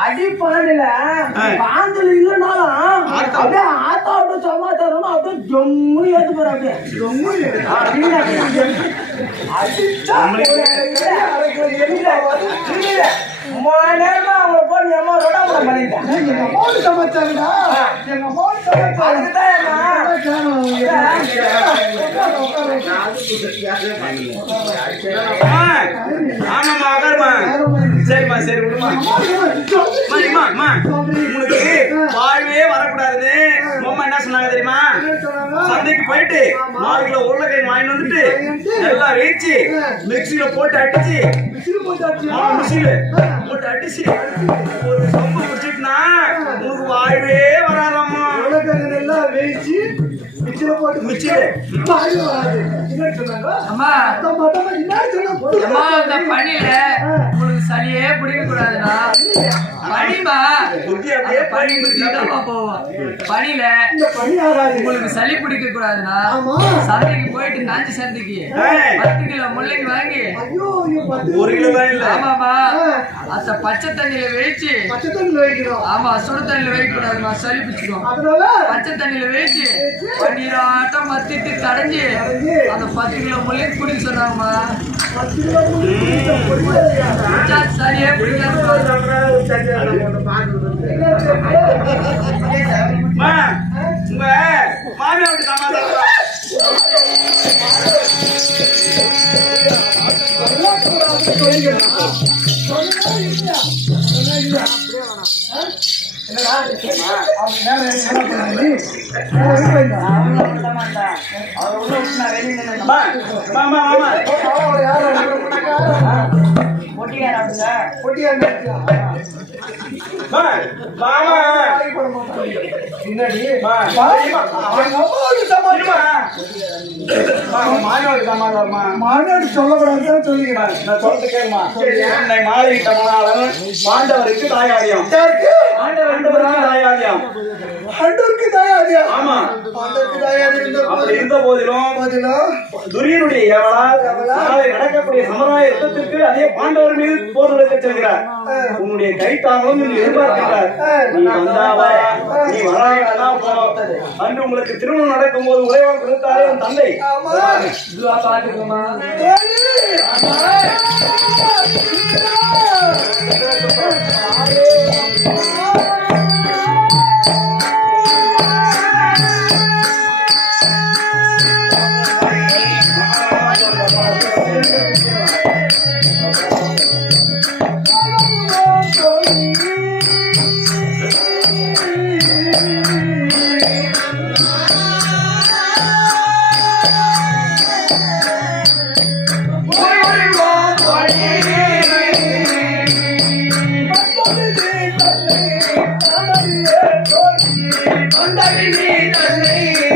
அடி பாண்டில ஆ. பாந்தல் இல்லைனாலும் ஆத்தா. அப்படியே ஆத்தாவோட சமாச்சாரம் அப்படியே. ஜம்முன்னு ஏத்து போற அப்படியே அடிச்சா அவங்கள போட்டு எம்மா ரொடாமல பண்ணிட்டேன் சரி விடுமா. அம்மா. உங்களுக்கு வாழ்வே வரக்கூடாது. அம்மா என்ன சொன்னாங்க தெரியுமா? சந்தைக்கு போயிட்டு நாலு கிலோ உருளைக்கிழங்கு வாங்கிட்டு வந்துட்டு எல்லாம் வேச்சு மிக்சியில போட்டு அடிச்சு மிக்சியில போட்டு அடிச்சு. ஒரு சொம்பு குடிச்சிட்டுனா உனக்கு வாழ்வே வராதம்மா. இந்த பனியில உங்களுக்கு சளியே பிடிக்க கூடாதுடா பனிமா பனி போவோம். பனியில உங்களுக்கு சளி பிடிக்க கூடாதுண்ணா சந்தைக்கு போயிட்டு நாஞ்சி சந்தைக்கு. பத்து கிலோ முள்ளங்கி வாங்கி. ஒரு கிலோ ஆமாமா அத பச்சை தண்ணியில வேச்சு. ஆமா சுடு தண்ணியில வைக்க கூடாதுமா சளி பிடிச்சிக்கும் பச்சை தண்ணியில வேச்சு. பன்னீர் ஆட்டம் மத்திட்டு கடைஞ்சி அந்த பத்து கிலோ முள்ளங்கி குடிக்க சொன்னாங்கம்மா. குடிச்சா சளியே பிடிக்காது உங்க மாமியார் வீட்டு சமாதானம் மாநாடு சொல்லக்கூடாதுன்னு சொல்லிக்கிறேன். நான் சொல்றது கேளுமா. என்னை மாறிவிட்ட மணாளன் பாண்டவருக்கு தாயாரியம். பாண்டவருக்கு தாயாரியம். ஆண்டோருக்கு தயாரியா ஆமா. இருந்த போதிலும் துரியனுடைய ஏவலால் நாளை நடக்கக்கூடிய சமுதாய யுத்தத்திற்கு அதே பாண்டவர் மீது போர் நடக்க செல்கிறார். உன்னுடைய கை தாங்களும் இங்கு எதிர்பார்க்கிறார் நீ வந்தாவா? நீ வராட்டா போ. அன்று உங்களுக்கு திருமணம் நடக்கும் போது உரையாடல் கொடுத்தாரே உன் தந்தை தந்தை தந்தை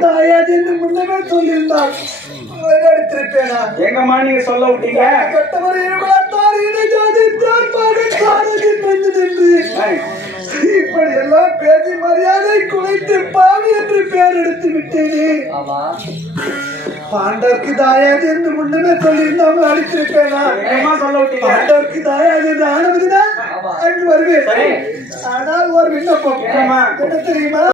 தாயாது என்று முன்னமே சொல்லியிருந்தால் எடுத்திருப்பேனா? எங்கம்மா நீங்க சொல்ல விட்டீங்க? கட்டவர் இருபத்தாறு இணை ஜாதித்தான் பாகத்தாரதி வந்து நின்று. ஏய், இப்படி எல்லாம் பேசி மரியாதை குலைத்து பாவி என்று பெயர் எடுத்து விட்டேனே. பாண்டவருக்கு தாயாது என்று முன்னமே சொல்லியிருந்தாமல் அடித்திருப்பேனா பாண்டவருக்கு தாயாது என்று அங்கு வருவேன். ஆனால் ஒரு விண்ணப்பம்? என்ன தெரியுமா?